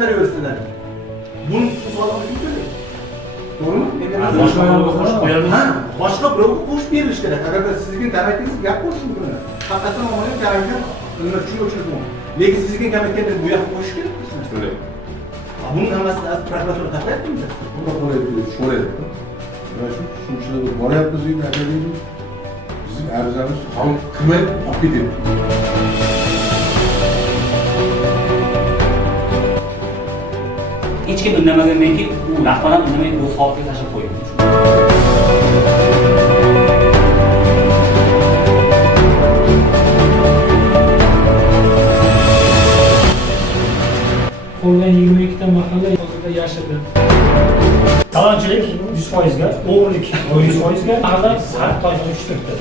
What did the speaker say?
qaytaraversinlar. Buni soliq to'laydi. To'g'rimi? Boshqa birovga qo'shib berilish kerak. Agarda sizga tamakingiz gap bo'lishi mumkin. Haqiqatan ommaviy tamakin nima tushunib mumkin. Lekin sizga tamakinni bu yoqqa qo'shish kerak sizlar. To'laydi. Buni hammasi prokuratura taqlayaptimi? Prokuratura so'rayapti. Mana shu shunchalar boryapmiz deydi, akademik. Bizning arizamiz qabul qilmay olib ketyapti. Hech kim indamagandan keyin u rahbar ham indamay o'z holiga tashlab qo'ydi. Qolgan 22 ta mahalla hozirda yashirdi. Talonchilik 100%ga, o'g'rilik 100%ga, ag'dar sariq toifa 3 turibdi.